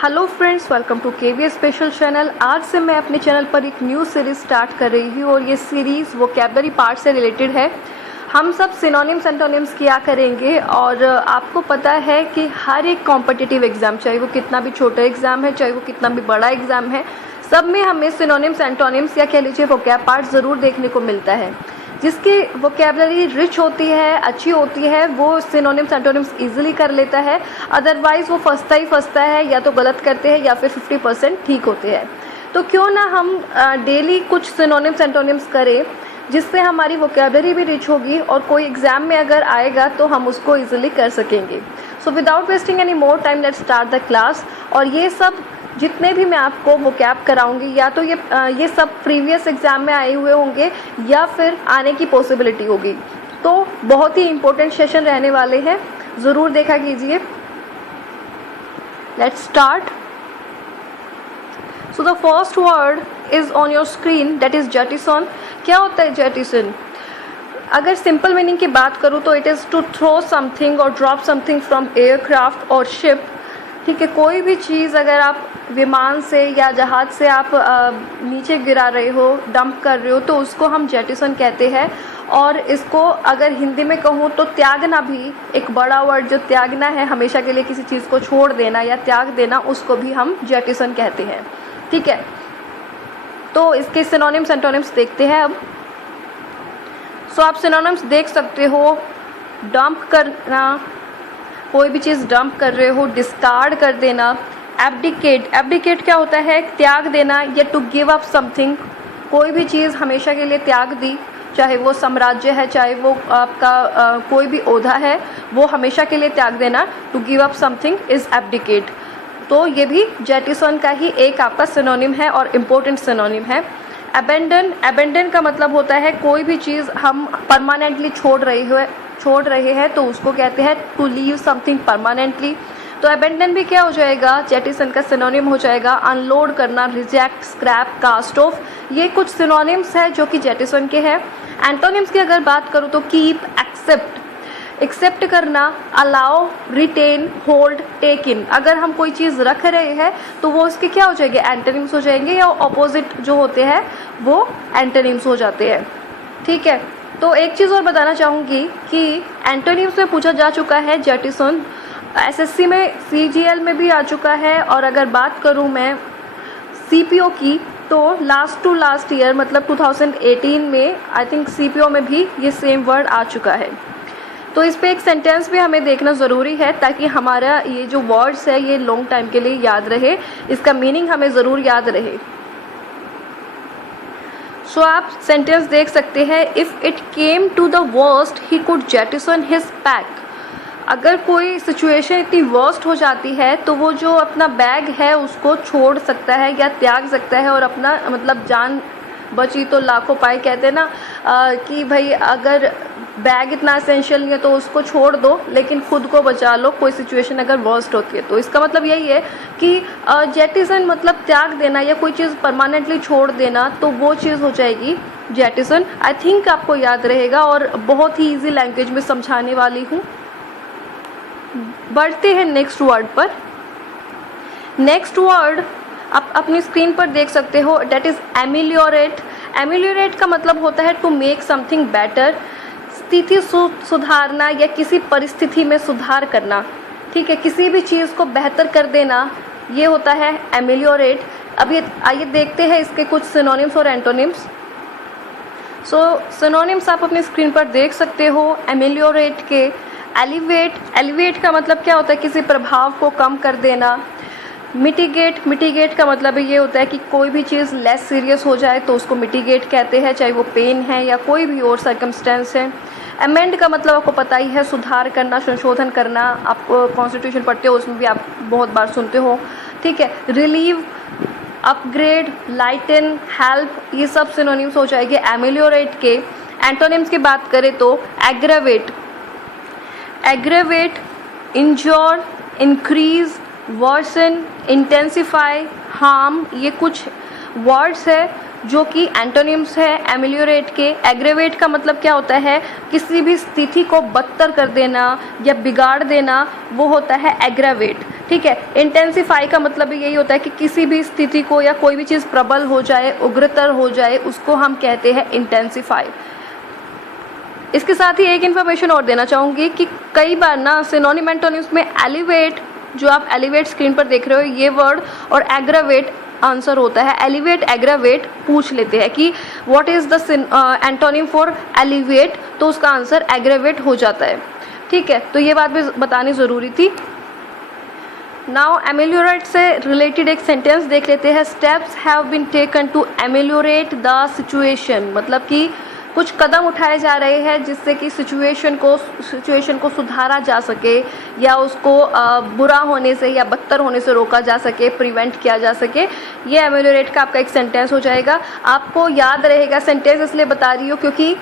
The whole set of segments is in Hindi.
Hello friends, welcome to KVS special channel. आज से मैं अपने चैनल पर एक न्यू सीरीज़ स्टार्ट कर रही हूँ और ये सीरीज़ वोकैबुलरी पार्ट से रिलेटेड है। हम सब सिनोनिम्स एंटोनिम्स किया करेंगे और आपको पता है कि हर एक कॉम्पिटिटिव एग्ज़ाम, चाहे वो कितना भी छोटा एग्ज़ाम है, चाहे वो कितना भी बड़ा एग्ज़ाम है, सब में हमें सिनोनिम्स एंटोनिम्स या कह लीजिए वोकैब पार्ट ज़रूर देखने को मिलता है। जिसकी वोकैबुलरी रिच होती है, अच्छी होती है, वो सिनोनिम्स एंटोनिम्स इजीली कर लेता है। अदरवाइज़ वो फंसता है, या तो गलत करते हैं या फिर 50% ठीक होते हैं। तो क्यों ना हम डेली कुछ सिनोनिम्स एंटोनिम्स करें, जिससे हमारी वोकैबुलरी भी रिच होगी और कोई एग्ज़ाम में अगर आएगा तो हम उसको इजीली कर सकेंगे। So without wasting any more time, let's start the class. और ये सब जितने भी मैं आपको वोकैब कराऊंगी, या तो ये सब प्रीवियस एग्ज़ाम में आए हुए होंगे या फिर आने की पॉसिबिलिटी होगी। तो बहुत ही इम्पोर्टेंट सेशन रहने वाले हैं, ज़रूर देखा कीजिए। Let's start. So the first word is on your screen, that is jettison. क्या होता है जेटिसन? अगर सिंपल मीनिंग की बात करूँ तो it is to throw something और ड्रॉप समथिंग फ्रॉम एयरक्राफ्ट और शिप। ठीक है, कोई भी चीज़ अगर आप विमान से या जहाज़ से आप नीचे गिरा रहे हो, डंप कर रहे हो, तो उसको हम जेटिसन कहते हैं। और इसको अगर हिंदी में कहूँ तो त्यागना भी एक बड़ा वर्ड, जो त्यागना है, हमेशा के लिए किसी चीज़ को छोड़ देना या त्याग देना, उसको भी हम जेटिसन कहते हैं। ठीक है, तो इसके सिनोनिम्स एंटोनिम्स देखते हैं अब। सो आप सिनोनिम्स देख सकते हो। डंप करना, कोई भी चीज़ डंप कर रहे हो, डिस्कार्ड कर देना। एब्डिकेट, एब्डिकेट क्या होता है? त्याग देना या टू गिव अप समथिंग। कोई भी चीज़ हमेशा के लिए त्याग दी, चाहे वो साम्राज्य है, चाहे वो आपका कोई भी ओहदा है, वो हमेशा के लिए त्याग देना, to give up something is abdicate. तो ये भी जेटिसन का ही एक आपका सिनोनिम है और इम्पोर्टेंट सिनोनिम है। अबेंडन, अबेंडन का मतलब होता है कोई भी चीज़ हम परमानेंटली छोड़ रहे हैं तो उसको कहते हैं टू लीव समथिंग परमानेंटली। तो अबेंडन भी क्या हो जाएगा? जेटिसन का सिनोनिम हो जाएगा। अनलोड करना, रिजेक्ट, स्क्रैप, कास्ट ऑफ, ये कुछ सिनोनिम्स है जो कि जेटिसन के हैं। एंटोनिम्स की अगर बात करूँ तो कीप, एक्सेप्ट, एक्सेप्ट करना, अलाउ, रिटेन, होल्ड, टेक इन। अगर हम कोई चीज़ रख रहे हैं तो वो उसके क्या हो जाएंगे? एंटोनिम्स हो जाएंगे, या ऑपोजिट जो होते हैं वो एंटोनिम्स हो जाते हैं। ठीक है, तो एक चीज़ और बताना चाहूँगी कि एंटोनिम्स में पूछा जा चुका है जेटिसन, एसएससी में, सीजीएल में भी आ चुका है। और अगर बात करूँ मैं सीपीओ की, तो लास्ट टू लास्ट ईयर मतलब 2018 में आई थिंक सीपीओ में भी ये सेम वर्ड आ चुका है। तो इस पे एक सेंटेंस भी हमें देखना ज़रूरी है, ताकि हमारा ये जो वर्ड्स है ये लॉन्ग टाइम के लिए याद रहे, इसका मीनिंग हमें ज़रूर याद रहे। सो आप सेंटेंस देख सकते हैं। If it came to the worst he could jettison his pack. अगर कोई सिचुएशन इतनी वर्स्ट हो जाती है तो वो जो अपना बैग है उसको छोड़ सकता है या त्याग सकता है, और अपना मतलब जान बची तो लाखों पाए, कहते हैं ना कि भाई अगर बैग इतना एसेंशियल नहीं है तो उसको छोड़ दो, लेकिन खुद को बचा लो कोई सिचुएशन अगर वर्स्ट होती है तो। इसका मतलब यही है कि जेटिसन मतलब त्याग देना या कोई चीज़ परमानेंटली छोड़ देना, तो वो चीज़ हो जाएगी जेटिसन। आई थिंक आपको याद रहेगा और बहुत ही ईजी लैंग्वेज में समझाने वाली हूँ। बढ़ते हैं नेक्स्ट वर्ड पर। नेक्स्ट वर्ड आप अपनी स्क्रीन पर देख सकते हो, डेट इज़ एमिलियोरेट। एमिलियोरेट का मतलब होता है टू मेक समथिंग बेटर, स्थिति सुधारना या किसी परिस्थिति में सुधार करना। ठीक है, किसी भी चीज़ को बेहतर कर देना, ये होता है एमिलियोरेट। अब ये आइए देखते हैं इसके कुछ सिनोनिम्स और एंटोनिम्स। सो सिनोनिम्स आप अपनी स्क्रीन पर देख सकते हो एमिलियोरेट के। एलिवेट, एलिवेट का मतलब क्या होता है? किसी प्रभाव को कम कर देना। मिटिगेट, मिटिगेट का मतलब ये होता है कि कोई भी चीज़ लेस सीरियस हो जाए तो उसको मिटिगेट कहते हैं, चाहे वो पेन है या कोई भी और सर्कमस्टेंस है। अमेंड का मतलब आपको पता ही है, सुधार करना, संशोधन करना। आप कॉन्स्टिट्यूशन पढ़ते हो, उसमें भी आप बहुत बार सुनते हो। ठीक है, रिलीव, अपग्रेड, लाइटन, हेल्प, ये सब सिनोनिम्स हो जाएंगे एमिलियोरेट के। एंटोनिम्स की बात करें तो aggravate, aggravate, injure, increase, worsen, intensify, harm, ये कुछ वर्ड्स है जो कि एंटोनिम्स है एमेलियोरेट के। एग्रेवेट का मतलब क्या होता है, किसी भी स्थिति को बदतर कर देना या बिगाड़ देना, वो होता है एग्रावेट। ठीक है, इंटेंसिफाई का मतलब भी यही होता है कि किसी भी स्थिति को या कोई भी चीज़ प्रबल हो जाए, उग्रतर हो जाए, उसको हम कहते हैं इंटेंसिफाई। इसके साथ ही एक इन्फॉर्मेशन और देना चाहूँगी कि कई बार ना सिनोनिम एंटोनिम्स में एलिवेट, जो आप एलिवेट स्क्रीन पर देख रहे हो ये वर्ड, और एग्रावेट आंसर होता है। एलिवेट एग्रावेट पूछ लेते हैं कि what is the antonym for elevate, तो उसका आंसर एग्रावेट हो जाता है। ठीक है, तो ये बात भी बतानी ज़रूरी थी। नाउ एमेलियोरेट से रिलेटेड एक सेंटेंस देख लेते हैं। Steps have been taken to ameliorate the situation, मतलब कि कुछ कदम उठाए जा रहे हैं जिससे कि सिचुएशन को सुधारा जा सके या उसको बुरा होने से या बदतर होने से रोका जा सके, प्रिवेंट किया जा सके। ये एमेलियोरेट का आपका एक सेंटेंस हो जाएगा। आपको याद रहेगा, सेंटेंस इसलिए बता रही हूँ क्योंकि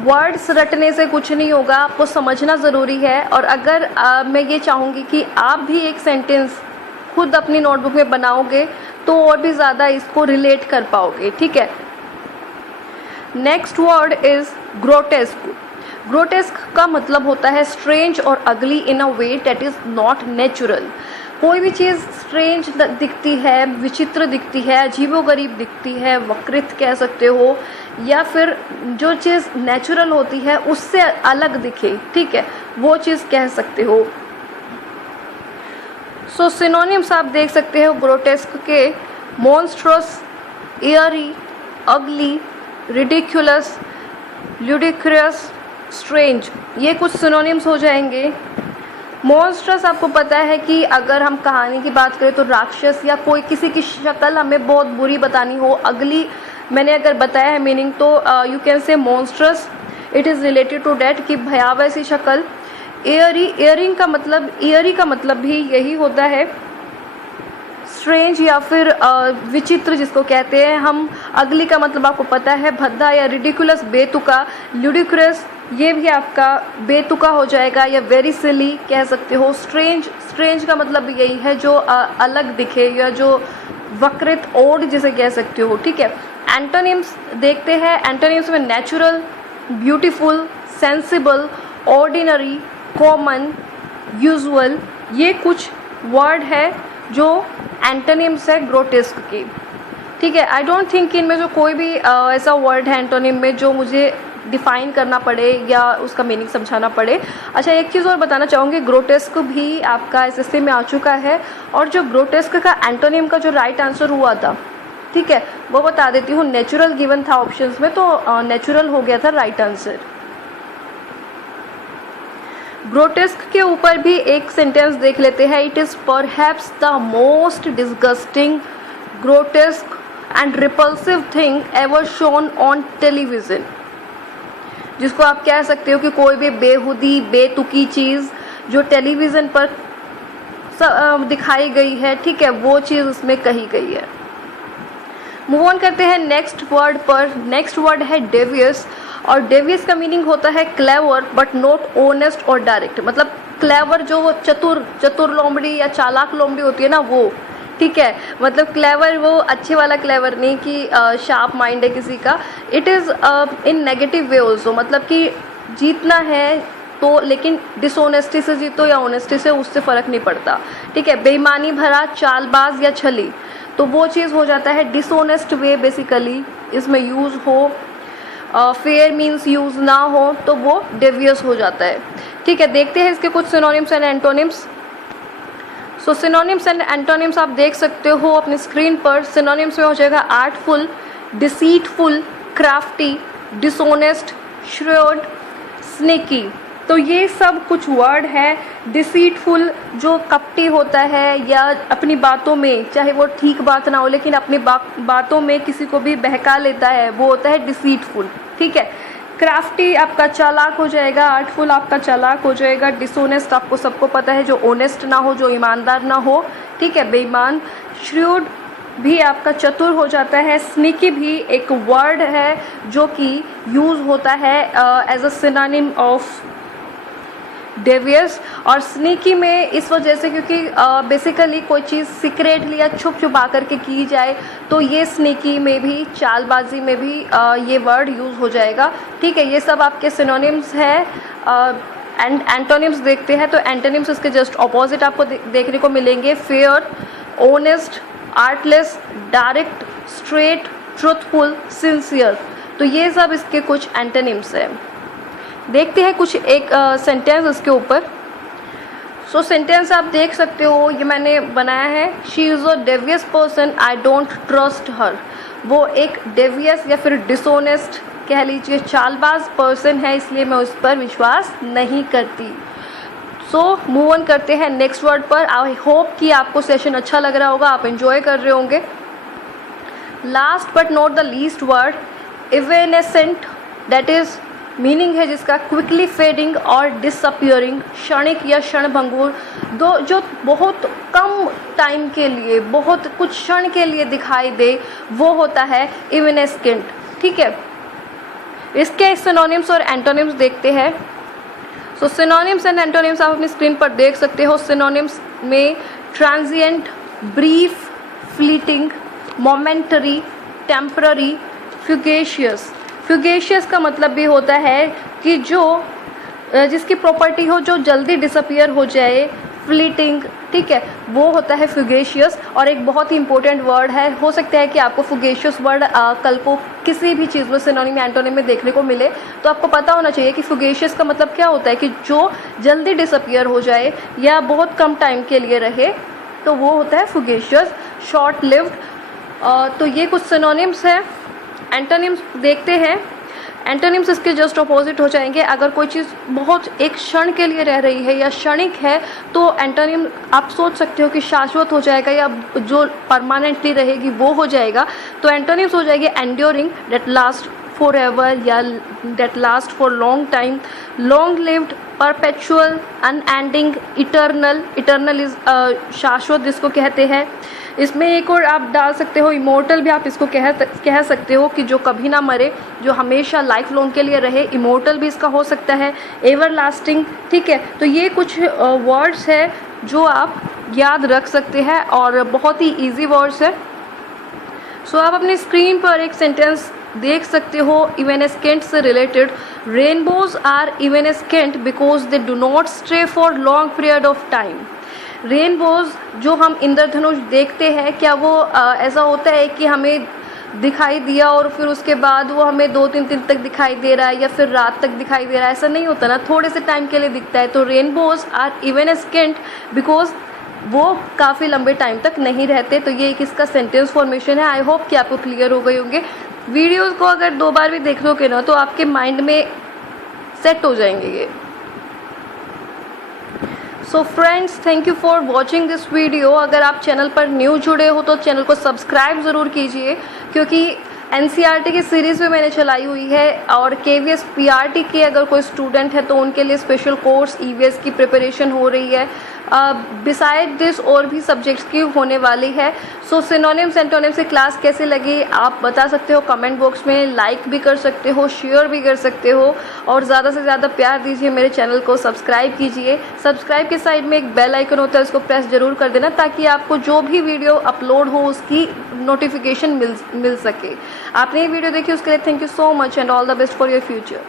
वर्ड्स रटने से कुछ नहीं होगा, आपको समझना ज़रूरी है। और अगर मैं ये चाहूँगी कि आप भी एक सेंटेंस खुद अपनी नोटबुक में बनाओगे तो और भी ज़्यादा इसको रिलेट कर पाओगे। ठीक है, next word is grotesque. Grotesque का मतलब होता है स्ट्रेंज और ugly in a way that is not natural. कोई भी चीज़ स्ट्रेंज दिखती है, विचित्र दिखती है, अजीबोगरीब दिखती है, वक्रित कह सकते हो, या फिर जो चीज़ नेचुरल होती है उससे अलग दिखे, ठीक है, वो चीज़ कह सकते हो। सो सिनोनिम्स आप देख सकते हो ग्रोटेस्क के, मॉन्स्ट्रस, एयरी, अगली, रिडिकुलस, ल्यूडिक्रस, स्ट्रेंज, ये कुछ सिनोनिम्स हो जाएंगे। मॉन्स्ट्रस आपको पता है कि अगर हम कहानी की बात करें तो राक्षस या कोई किसी की शक्ल हमें बहुत बुरी बतानी हो। अगली मैंने अगर बताया है मीनिंग तो you can say monstrous, it is related to that कि भयावह सी शक्ल। एयरी का मतलब भी यही होता है, स्ट्रेंज या फिर विचित्र जिसको कहते हैं हम। अगली का मतलब आपको पता है भद्दा या रिडिकुलस, बेतुका। ल्यूडिक्रस ये भी आपका बेतुका हो जाएगा या वेरी सिली कह सकते हो। स्ट्रेंज का मतलब भी यही है जो अलग दिखे या जो वक्रित, ओड जिसे कह सकते हो। ठीक है, एंटोनिम्स देखते हैं। एंटोनिम्स में natural, beautiful, sensible, ordinary, common, usual, ये कुछ वर्ड है जो एंटोनिम्स है ग्रोटेस्क के। ठीक है, आई डोंट थिंक इनमें जो कोई भी ऐसा वर्ड है एंटोनिम में जो मुझे डिफ़ाइन करना पड़े या उसका मीनिंग समझाना पड़े। अच्छा, एक चीज़ और बताना चाहूँगी, ग्रोटेस्क भी आपका एसएससी में आ चुका है, और जो ग्रोटेस्क का एंटोनिम का जो राइट आंसर हुआ था, ठीक है, वो बता देती हूँ। नेचुरल गिवन था ऑप्शंस में, तो नेचुरल हो गया था राइट आंसर। ग्रोटेस्क के ऊपर भी एक सेंटेंस देख लेते हैं। It is perhaps the most disgusting, grotesque and repulsive thing ever shown on television, जिसको आप कह सकते हो कि कोई भी बेहुदी, बेतुकी चीज़ जो टेलीविज़न पर दिखाई गई है, ठीक है, वो चीज़ उसमें कही गई है। मूव ऑन करते हैं नेक्स्ट वर्ड पर। नेक्स्ट वर्ड है डेवियस, और डेवियस का मीनिंग होता है क्लेवर बट नॉट ऑनेस्ट और डायरेक्ट। मतलब क्लेवर जो वो चतुर लोमड़ी या चालाक लोमड़ी होती है ना, वो, ठीक है, मतलब क्लेवर वो अच्छे वाला क्लेवर नहीं कि शार्प माइंड है किसी का। It is in negative way also, मतलब कि जीतना है तो लेकिन डिसऑनेस्टी से जीतो या ऑनेस्टी से, उससे फ़र्क नहीं पड़ता। ठीक है, बेईमानी भरा, चालबाज या छली, तो वो चीज़ हो जाता है डिसऑनेस्ट वे बेसिकली इसमें यूज़ हो। फेयर मीन्स यूज़ ना हो तो वो डेवियस हो जाता है। ठीक है, देखते हैं इसके कुछ synonyms and antonyms. So synonyms and antonyms आप देख सकते हो अपनी स्क्रीन पर। सिनोनिम्स में हो जाएगा artful, deceitful, crafty, dishonest, shrewd, sneaky. तो ये सब कुछ वर्ड है। डिसीटफुल जो कपटी होता है या अपनी बातों में, चाहे वो ठीक बात ना हो लेकिन अपनी बातों में किसी को भी बहका लेता है, वो होता है डिसीटफुल। ठीक है, क्राफ्टी आपका चालाक हो जाएगा, आर्टफुल आपका चालाक हो जाएगा, डिसऑनेस्ट आपको सबको पता है जो ऑनेस्ट ना हो, जो ईमानदार ना हो, ठीक है, बेईमान। श्रेयड भी आपका चतुर हो जाता है। स्नीकी भी एक वर्ड है जो कि यूज़ होता है as a synonym of devious, और स्नीकी में इस वजह से क्योंकि बेसिकली कोई चीज़ सीक्रेटली या छुप छुपा करके की जाए तो ये स्नीकी में भी, चालबाजी में भी ये वर्ड यूज़ हो जाएगा। ठीक है, ये सब आपके सिनोनिम्स है। एंड एंटोनिम्स देखते हैं, तो एंटोनिम्स इसके जस्ट ऑपोजिट आपको देखने को मिलेंगे। Fair, honest, artless, direct, straight, truthful, sincere. तो ये सब इसके कुछ एंटोनिम्स हैं। देखते हैं कुछ एक सेंटेंस इसके ऊपर। सो सेंटेंस आप देख सकते हो, ये मैंने बनाया है। She is a Davies person, I don't trust her. वो एक डेवियस या फिर डिसऑनेस्ट कह लीजिए, चालबाज पर्सन है, इसलिए मैं उस पर विश्वास नहीं करती। सो मूव ऑन करते हैं नेक्स्ट वर्ड पर। आई होप कि आपको सेशन अच्छा लग रहा होगा, आप एंजॉय कर रहे होंगे। Last but not the least word, evanescent, that is meaning है जिसका क्विकली फेडिंग और डिसअपियरिंग, क्षणिक या क्षणभंगुर, दो जो बहुत कम टाइम के लिए, बहुत कुछ क्षण के लिए दिखाई दे, वो होता है इवेनेसेंट। ठीक है, इसके सिनोनिम्स और एंटोनिम्स देखते हैं। सो सिनोनिम्स एंड एंटोनिम्स आप अपनी स्क्रीन पर देख सकते हो। सिनोनिम्स में transient, brief, fleeting, momentary, temporary, fugacious. Fugacious का मतलब भी होता है कि जो जिसकी प्रॉपर्टी हो जो जल्दी डिसअपियर हो जाए, फ्लीटिंग, ठीक है, वो होता है फ्यूगेशियस। और एक बहुत ही इंपॉर्टेंट वर्ड है, हो सकता है कि आपको फ्यूगेशियस वर्ड कल को किसी भी चीज़ में सिनोनिम या एंटोनिम में देखने को मिले, तो आपको पता होना चाहिए कि फ्यूगेशियस का मतलब क्या होता है, कि जो जल्दी डिसअपियर हो जाए या बहुत कम टाइम के लिए रहे, तो वो होता है फ्यूगेशियस। Short lived. तो ये कुछ सिनोनिम्स हैं। एंटोनिम्स देखते हैं। एंटोनिम्स इसके जस्ट अपोजिट हो जाएंगे। अगर कोई चीज़ बहुत एक क्षण के लिए रह रही है या क्षणिक है, तो एंटोनिम आप सोच सकते हो कि शाश्वत हो जाएगा या जो परमानेंटली रहेगी वो हो जाएगा। तो एंटोनिम्स हो जाएंगे enduring, that last for ever या that last for long time, long lived, perpetual, unending, eternal. Eternal is शाश्वत जिसको कहते हैं। इसमें एक और आप डाल सकते हो, इमोर्टल भी आप इसको कह सकते हो, कि जो कभी ना मरे, जो हमेशा लाइफ लॉन्ग के लिए रहे, इमोर्टल भी इसका हो सकता है। Ever lasting. ठीक है, तो ये कुछ वर्ड्स है जो आप याद रख सकते हैं और बहुत ही ईजी वर्ड्स है। सो आप अपनी स्क्रीन पर एक सेंटेंस देख सकते हो इवेनेसेंट से related. Rainbows are evanescent because they do not stay for long period of time. Rainbows जो हम इंद्रधनुष देखते हैं, क्या वो ऐसा होता है कि हमें दिखाई दिया और फिर उसके बाद वो हमें 2-3 दिन तक दिखाई दे रहा है या फिर रात तक दिखाई दे रहा है? ऐसा नहीं होता ना, थोड़े से टाइम के लिए दिखता है। तो रेनबोज आर इवेनेसेंट बिकॉज वो काफ़ी लंबे टाइम तक नहीं रहते। तो ये एक इसका सेंटेंस फॉर्मेशन है। आई होप कि आपको क्लियर हो गए होंगे। वीडियोज़ को अगर 2 बार भी देख लोगे ना, तो आपके माइंड में सेट हो जाएंगे ये। So friends, thank you for watching this video. अगर आप चैनल पर न्यू जुड़े हो तो चैनल को सब्सक्राइब ज़रूर कीजिए, क्योंकि एनसीईआरटी की सीरीज़ में मैंने चलाई हुई है। और केवीएस पीआरटी के अगर कोई स्टूडेंट है तो उनके लिए स्पेशल कोर्स ईवीएस की प्रिपरेशन हो रही है। बिसाइड दिस और भी सब्जेक्ट्स की होने वाली है। सो सिनोनिम्स एंटोनिम्स की क्लास कैसे लगी आप बता सकते हो कमेंट बॉक्स में। लाइक भी कर सकते हो, शेयर भी कर सकते हो, और ज़्यादा से ज़्यादा प्यार दीजिए। मेरे चैनल को सब्सक्राइब कीजिए। सब्सक्राइब के साइड में एक बेल आइकन होता है, उसको प्रेस जरूर कर देना, ताकि आपको जो भी वीडियो अपलोड हो उसकी नोटिफिकेशन मिल सके। आपने ये वीडियो देखी उसके लिए thank you so much and all the best for your future.